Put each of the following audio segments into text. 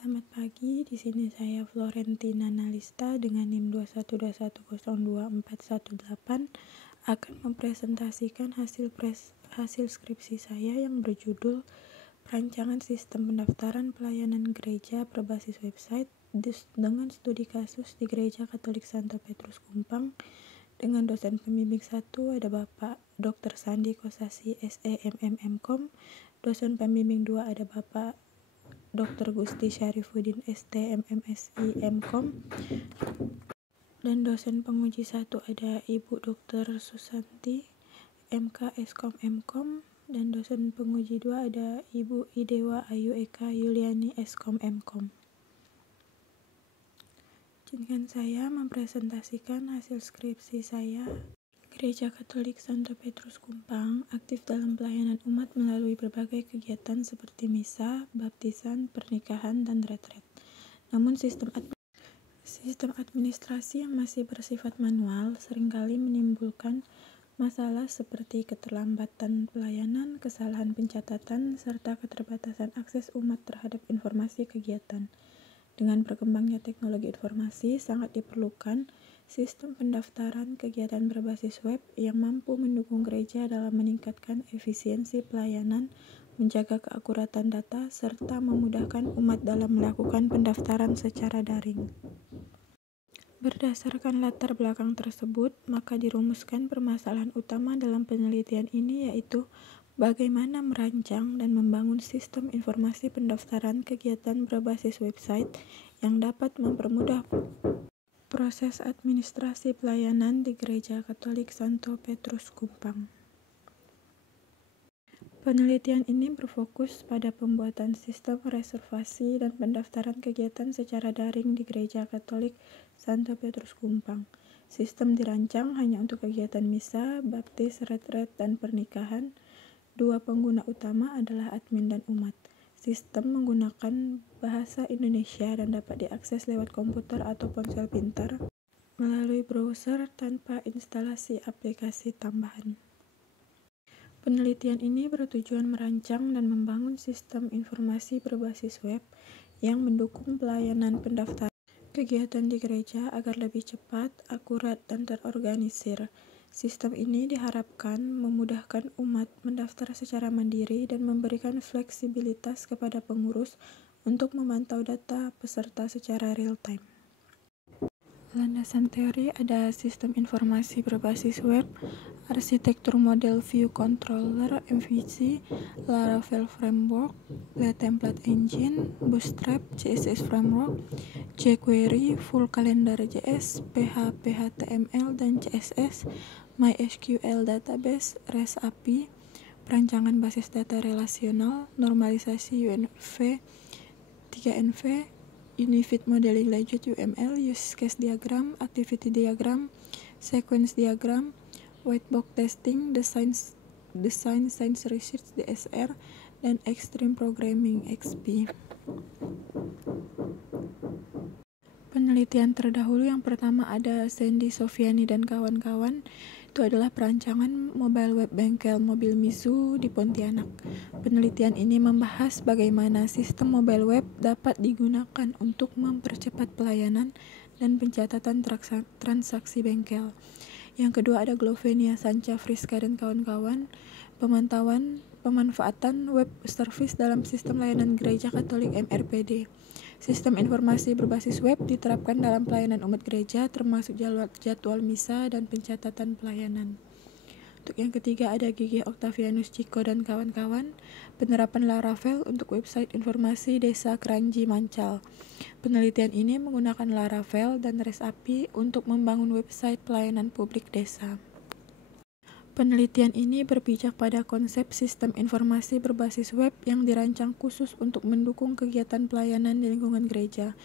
Selamat pagi, di sini saya Florentina Nalista dengan NIM 212102418 akan mempresentasikan hasil skripsi saya yang berjudul Perancangan Sistem Pendaftaran Pelayanan Gereja Berbasis Website dengan studi kasus di Gereja Katolik Santo Petrus Kumpang dengan dosen pembimbing 1 ada Bapak Dr. Sandi Kosasi SEMM.Com, dosen pembimbing 2 ada Bapak Dr. Gusti Syarifuddin STMMSI M.Com, dan dosen penguji 1 ada Ibu Dr. Susanti MK Eskom M.Com, dan dosen penguji 2 ada Ibu Idewa Ayu Eka Yuliani Eskom M.Com. Izinkan saya mempresentasikan hasil skripsi saya. Gereja Katolik Santo Petrus Kumpang aktif dalam pelayanan umat melalui berbagai kegiatan seperti misa, baptisan, pernikahan, dan retret. Namun sistem administrasi yang masih bersifat manual seringkali menimbulkan masalah seperti keterlambatan pelayanan, kesalahan pencatatan, serta keterbatasan akses umat terhadap informasi kegiatan. Dengan berkembangnya teknologi informasi, sangat diperlukan sistem pendaftaran kegiatan berbasis web yang mampu mendukung gereja dalam meningkatkan efisiensi pelayanan, menjaga keakuratan data, serta memudahkan umat dalam melakukan pendaftaran secara daring. Berdasarkan latar belakang tersebut, maka dirumuskan permasalahan utama dalam penelitian ini, yaitu bagaimana merancang dan membangun sistem informasi pendaftaran kegiatan berbasis website yang dapat mempermudah proses administrasi pelayanan di Gereja Katolik Santo Petrus Kumpang. Penelitian ini berfokus pada pembuatan sistem reservasi dan pendaftaran kegiatan secara daring di Gereja Katolik Santo Petrus Kumpang. Sistem dirancang hanya untuk kegiatan misa, baptis, retret, dan pernikahan. Dua pengguna utama adalah admin dan umat. Sistem menggunakan bahasa Indonesia dan dapat diakses lewat komputer atau ponsel pintar melalui browser tanpa instalasi aplikasi tambahan. Penelitian ini bertujuan merancang dan membangun sistem informasi berbasis web yang mendukung pelayanan pendaftaran kegiatan di gereja agar lebih cepat, akurat, dan terorganisir. Sistem ini diharapkan memudahkan umat mendaftar secara mandiri dan memberikan fleksibilitas kepada pengurus untuk memantau data peserta secara real-time. Landasan teori ada sistem informasi berbasis web, arsitektur model view controller MVC, Laravel framework, Le Template Engine, Bootstrap, CSS framework, jQuery, Full Calendar JS, PHP HTML dan CSS, MySQL database, REST API, perancangan basis data relasional, normalisasi UNV, 3NV, Unified Modeling Language UML, Use Case Diagram, Activity Diagram, Sequence Diagram, Whitebox Testing, Design Science Research DSR, dan Extreme Programming XP. Penelitian terdahulu yang pertama ada Sandy Sofiani dan kawan-kawan. Itu adalah perancangan mobile web bengkel mobil Mizu di Pontianak. Penelitian ini membahas bagaimana sistem mobile web dapat digunakan untuk mempercepat pelayanan dan pencatatan transaksi bengkel. Yang kedua ada Glovenia Sancha Friska dan kawan-kawan, pemanfaatan web service dalam sistem layanan Gereja Katolik MRPD. Sistem informasi berbasis web diterapkan dalam pelayanan umat gereja, termasuk jadwal misa dan pencatatan pelayanan. Untuk yang ketiga ada Gigi Octavianus Ciko dan kawan-kawan, penerapan Laravel untuk website informasi Desa Kranji Mancal. Penelitian ini menggunakan Laravel dan REST API untuk membangun website pelayanan publik desa. Penelitian ini berpijak pada konsep sistem informasi berbasis web yang dirancang khusus untuk mendukung kegiatan pelayanan di lingkungan gereja.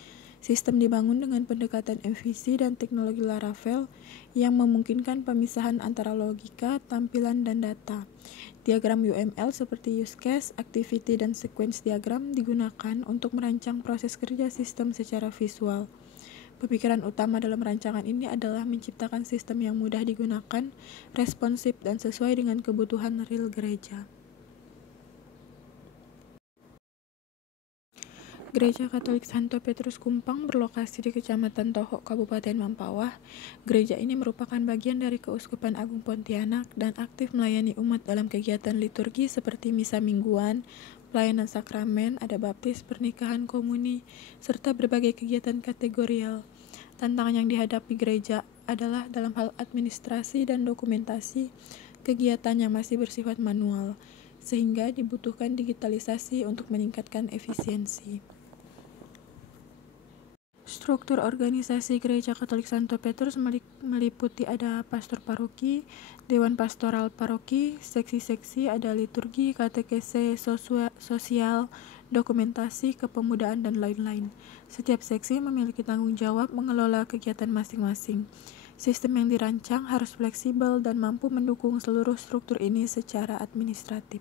Sistem dibangun dengan pendekatan MVC dan teknologi Laravel yang memungkinkan pemisahan antara logika, tampilan, dan data. Diagram UML seperti use case, activity, dan sequence diagram digunakan untuk merancang proses kerja sistem secara visual. Pemikiran utama dalam rancangan ini adalah menciptakan sistem yang mudah digunakan, responsif, dan sesuai dengan kebutuhan real gereja. Gereja Katolik Santo Petrus Kumpang berlokasi di Kecamatan Toho, Kabupaten Mempawah. Gereja ini merupakan bagian dari Keuskupan Agung Pontianak dan aktif melayani umat dalam kegiatan liturgi seperti misa mingguan, pelayanan sakramen, ada baptis, pernikahan, komuni, serta berbagai kegiatan kategorial. Tantangan yang dihadapi gereja adalah dalam hal administrasi dan dokumentasi kegiatan yang masih bersifat manual, sehingga dibutuhkan digitalisasi untuk meningkatkan efisiensi. Struktur organisasi Gereja Katolik Santo Petrus meliputi ada pastor paroki, dewan pastoral paroki, seksi-seksi, ada liturgi, katekese, sosial, dokumentasi, kepemudaan, dan lain-lain. Setiap seksi memiliki tanggung jawab mengelola kegiatan masing-masing. Sistem yang dirancang harus fleksibel dan mampu mendukung seluruh struktur ini secara administratif.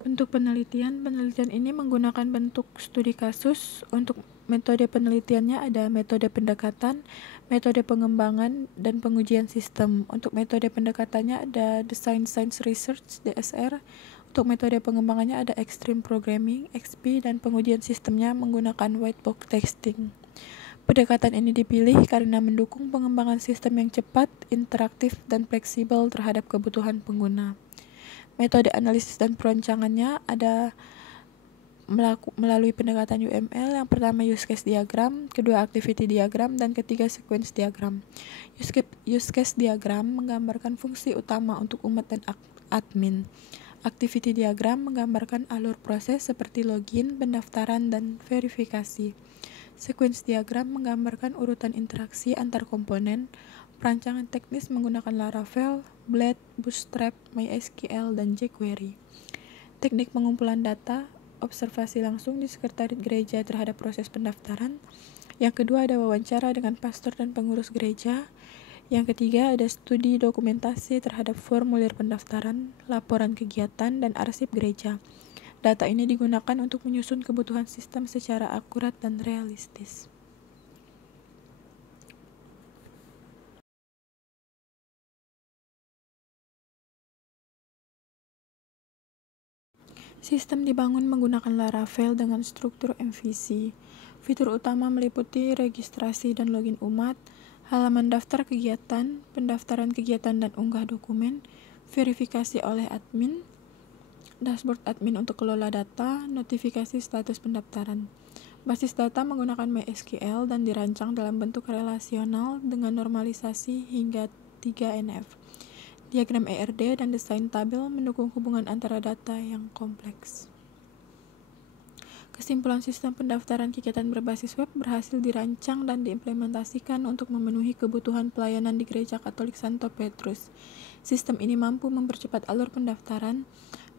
Untuk penelitian ini menggunakan bentuk studi kasus. Untuk metode penelitiannya ada metode pendekatan, metode pengembangan, dan pengujian sistem. Untuk metode pendekatannya ada Design Science Research, DSR. Untuk metode pengembangannya ada Extreme Programming, XP, dan pengujian sistemnya menggunakan white box testing. Pendekatan ini dipilih karena mendukung pengembangan sistem yang cepat, interaktif, dan fleksibel terhadap kebutuhan pengguna. Metode analisis dan perancangannya ada melalui pendekatan UML. Yang pertama use case diagram, kedua activity diagram, dan ketiga sequence diagram. Use case diagram menggambarkan fungsi utama untuk umat dan admin. Activity diagram menggambarkan alur proses seperti login, pendaftaran, dan verifikasi. Sequence diagram menggambarkan urutan interaksi antar komponen. Perancangan teknis menggunakan Laravel, Blade, Bootstrap, MySQL, dan jQuery. Teknik pengumpulan data, observasi langsung di sekretariat gereja terhadap proses pendaftaran. Yang kedua ada wawancara dengan pastor dan pengurus gereja. Yang ketiga ada studi dokumentasi terhadap formulir pendaftaran, laporan kegiatan, dan arsip gereja. Data ini digunakan untuk menyusun kebutuhan sistem secara akurat dan realistis. Sistem dibangun menggunakan Laravel dengan struktur MVC. Fitur utama meliputi registrasi dan login umat, halaman daftar kegiatan, pendaftaran kegiatan dan unggah dokumen, verifikasi oleh admin, dashboard admin untuk kelola data, notifikasi status pendaftaran. Basis data menggunakan MySQL dan dirancang dalam bentuk relasional dengan normalisasi hingga 3NF. Diagram ERD dan desain tabel mendukung hubungan antara data yang kompleks. Kesimpulan sistem pendaftaran kegiatan berbasis web berhasil dirancang dan diimplementasikan untuk memenuhi kebutuhan pelayanan di Gereja Katolik Santo Petrus. Sistem ini mampu mempercepat alur pendaftaran,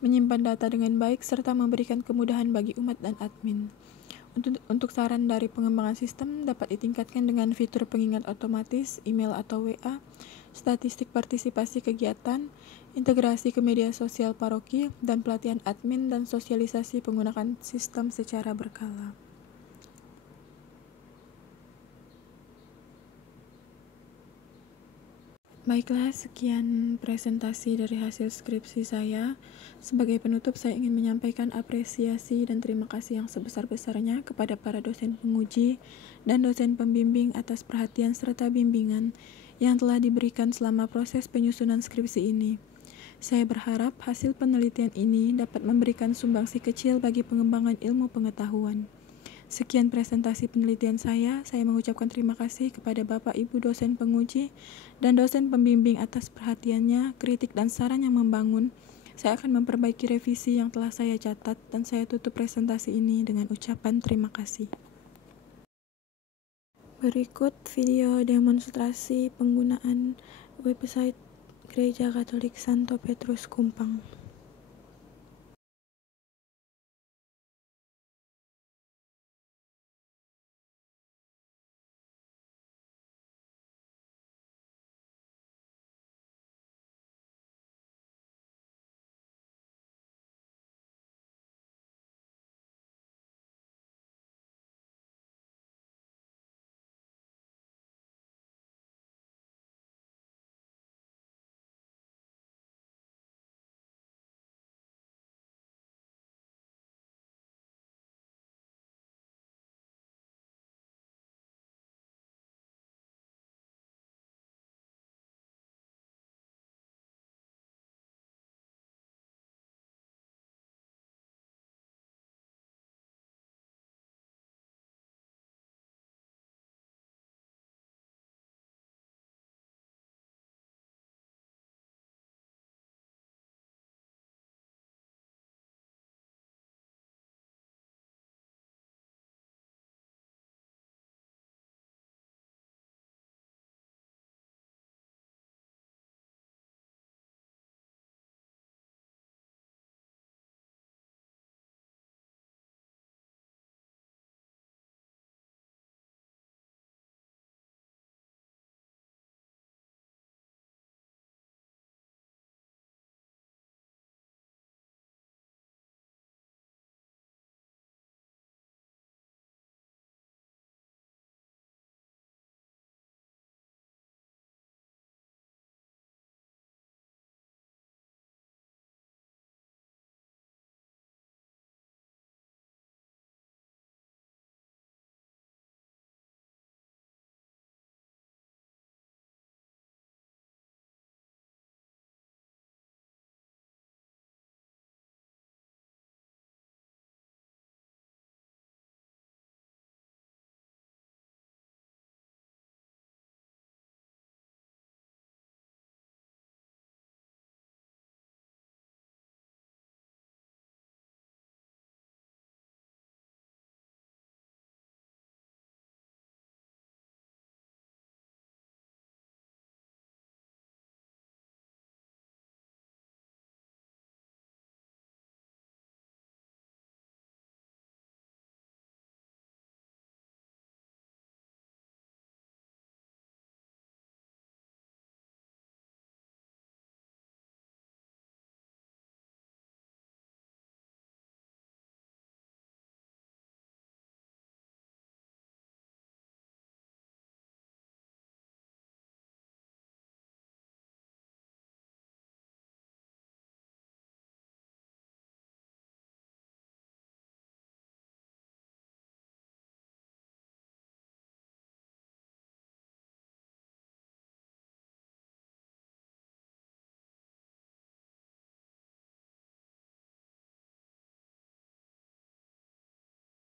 menyimpan data dengan baik, serta memberikan kemudahan bagi umat dan admin. Untuk saran dari pengembangan sistem dapat ditingkatkan dengan fitur pengingat otomatis, email atau WA, statistik partisipasi kegiatan, integrasi ke media sosial paroki, dan pelatihan admin dan sosialisasi penggunaan sistem secara berkala. Baiklah, sekian presentasi dari hasil skripsi saya. Sebagai penutup, saya ingin menyampaikan apresiasi dan terima kasih yang sebesar-besarnya kepada para dosen penguji dan dosen pembimbing atas perhatian serta bimbingan yang telah diberikan selama proses penyusunan skripsi ini. Saya berharap hasil penelitian ini dapat memberikan sumbangsi kecil bagi pengembangan ilmu pengetahuan. Sekian presentasi penelitian saya mengucapkan terima kasih kepada Bapak Ibu dosen penguji dan dosen pembimbing atas perhatiannya, kritik dan saran yang membangun. Saya akan memperbaiki revisi yang telah saya catat dan saya tutup presentasi ini dengan ucapan terima kasih. Berikut video demonstrasi penggunaan website Gereja Katolik Santo Petrus Kumpang.